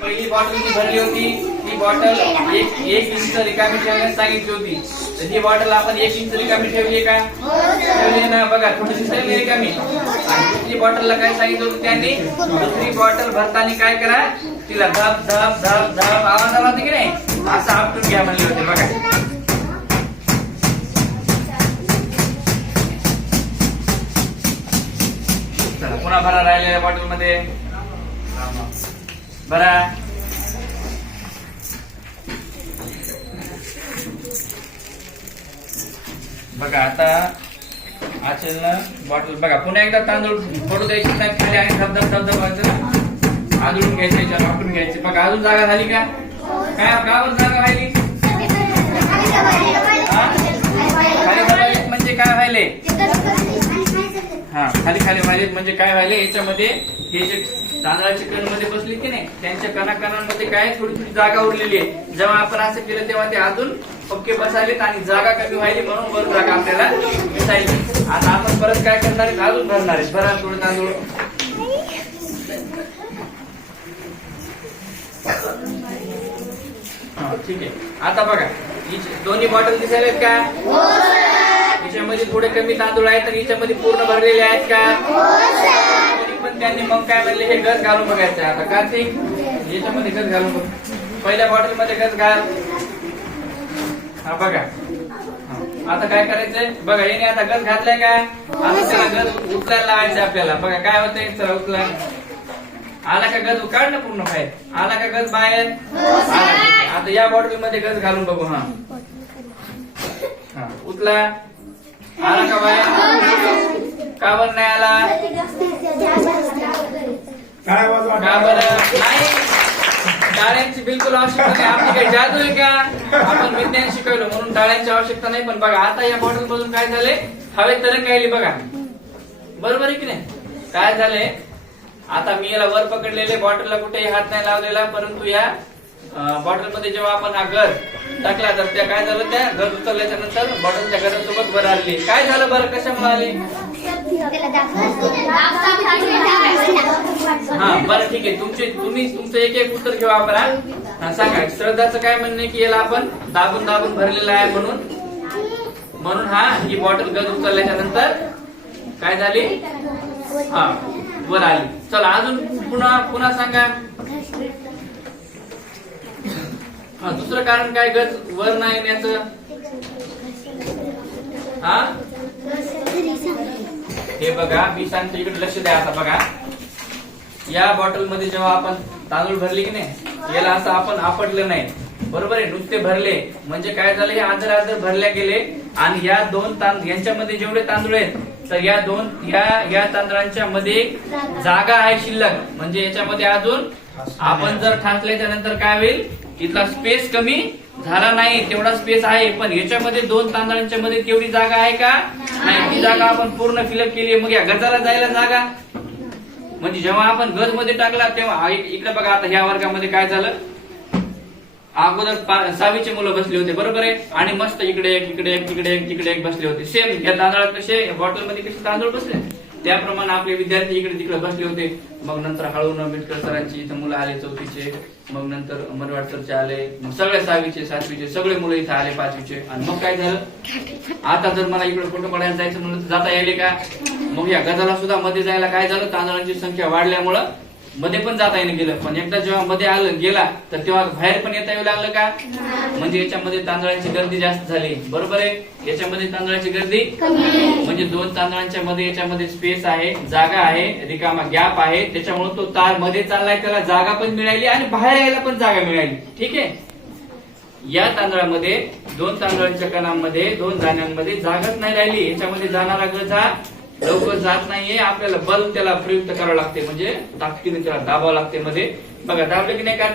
पहिली बॉटल जी भरली होती ती बॉटल एक इंच रिकामी ठेवण्यास सांगितली होती. तर ही बॉटल आपण 1 इंच रिकामी ठेवली का? ठेवली ना. बघा थोडीशी ठेवली रिकामी. आणि दुसरी बॉटलला काय सांगितलं होतं त्यांनी? दुसरी बॉटल भरताना काय करा, तिला धप धप धप धप आवाज आला होता की नाही, असं आपटून घ्या म्हणले होते. बघा पुन्हा भरा राहिलेल्या बॉटल मध्ये भरा. बघा आता आचलनं बॉटल बघा पुन्हा एकदा तांदूळ पडू द्यायचे नाही खाली आणि धबधब धबधब व्हायचं, आदळून घ्यायचे, याच्यावर वापरून घ्यायचे. बघा अजून जागा झाली का? काय गावात जागा व्हायली? खाली व्हायले म्हणजे काय व्हायले? हा खाली खाली व्हायले म्हणजे काय व्हायले? याच्यामध्ये हे जे तांदळाचे कण मध्ये बसले की नाही, त्यांच्या कणाकणांमध्ये काय थोडी थोडी जागा उरलेली आहे. जेव्हा आपण असं केलं तेव्हा ते अजून पक्के बसायलेत आणि जागा कमी व्हायली, म्हणून वर जागा आपल्याला दिसायली. आता आपण परत काय करणार आहे? अजून भरणार आहे. भरा थोडं तांदूळ. ठीक आहे. आता बघा दोन्ही बॉटल दिसायलेत का? याच्यामध्ये थोडे कमी तांदूळ आहेत आणि याच्यामध्ये पूर्ण भरलेले आहेत का? पण त्यांनी मग काय म्हणले, हे गज घालून बघायचं. आता कार्तिक याच्यामध्ये गज घालून बघ. पहिल्या बॉटल मध्ये गज घाल. हा बघा. आता काय करायचंय बघा, याने आता गज घातलाय का? आता त्याला गज उचलायला लावायचं आपल्याला. बघा काय होतंय, चला उचला. आला का गज? काढ ना पूर्ण बाहेर. आला का गज बाहेर? आता या बॉटल मध्ये गज घालून बघू. हा उचला. आला का बाहेर? का बरं नाही आला? का बरं नाही? टाळ्यांची बिलकुल आवश्यकता नाही. आपली काही जादू आहे का? आपण विज्ञान शिकवलं म्हणून टाळ्यांची आवश्यकता नाही. पण बघा आता या बॉटल मधून काय झाले, हवेत तरंग गायली. बघा बरोबर आहे की नाही? काय झाले, आता मी याला वर पकडलेले, बॉटलला कुठेही हात नाही लावलेला, परंतु या बॉटल मध्ये जेव्हा आपण हा गज टाकला तर त्या काय झालं, त्या गज उचलल्याच्या नंतर बॉटल त्या गजासोबत वर आली. काय झालं बरं, कशामुळे आली? हा बरं ठीक आहे. तुम्ही तुमचं एक एक उत्तर घेऊ आपण. सांगा श्रद्धाचं काय म्हणणं आहे की याला आपण दाबून दाबून भरलेला आहे म्हणून हा ही बॉटल गज उचलल्याच्या नंतर काय झाली, हा वर आली. चला अजून पुन्हा सांगा. हा दुसरं कारण काय गज वर नाही येण्याचं? हा हे बघा मी सांगतो, इकडे लक्ष द्या. आता बघा या बॉटल मध्ये जेव्हा आपण तांदूळ भरले की नाही, याला असं आपण आपटलं नाही, बरोबर आहे, नुसते भरले म्हणजे काय झालं, हे आदर आदर भरल्या गेले. आणि या दोन यांच्यामध्ये जेवढे तांदूळ आहेत तर या तांदळांच्या मध्ये जागा आहे शिल्लक, म्हणजे याच्यामध्ये अजून आपण जर ठासल्याच्या नंतर काय होईल, इथला स्पेस कमी झाला नाही, तेवढा स्पेस आहे. पण याच्यामध्ये दोन तांदळांच्या मध्ये तेवढी जागा आहे का? नाही. ती जागा आपण पूर्ण फिलअप केली. मग या गजाला जायला जागा, म्हणजे जेव्हा आपण गज मध्ये टाकला तेव्हा इकडे बघा. आता ह्या वर्गामध्ये काय झालं, अगोदर 6वीचे मुलं बसले होते, बरोबर आहे, आणि मस्त इकडे एक तिकडे एक बसले होते. सेम या तांदळात कसे बॉटल मध्ये कसे तांदूळ बसले त्याप्रमाणे आपले विद्यार्थी इकडे तिकडे बसले होते. मग नंतर हळून आंबेडकर सरांची इथं मुलं आले 4थीचे, मग नंतर मनवाड सरचे आले, मग सगळे 6वीचे 7वीचे सगळे मुलं इथे आले 5वीचे. आणि मग काय झालं, आता जर मला इकडे फोटो काढायला जायचं म्हणून जाता यायले का? मग या गजाला सुद्धा मध्ये जायला काय झालं, तांदळांची संख्या वाढल्यामुळं मध्ये पण जाता येणं गेलं. पण एकदा जेव्हा मध्ये गेला तर तेव्हा बाहेर पण येता येऊ लागलं का? म्हणजे याच्यामध्ये तांदळाची गर्दी जास्त झाली, बरोबर आहे. याच्यामध्ये तांदळाची गर्दी म्हणजे दोन तांदळांच्या मध्ये याच्यामध्ये स्पेस आहे, जागा आहे, रिकामा गॅप आहे, त्याच्यामुळे तो तार मध्ये चाललाय, त्याला जागा पण मिळाली आणि बाहेर यायला पण जागा मिळाली. ठीक आहे. या तांदळामध्ये दोन तांदळांच्या कणांमध्ये दोन दाण्यांमध्ये जागाच नाही राहिली. याच्यामध्ये जाणारा गज हा लवकर जात नाहीये, आपल्याला बल त्याला प्रयुक्त करावं लागते, म्हणजे ताकदीने त्याला दाबावं लागते मध्ये. बघा दाबले की नाही काय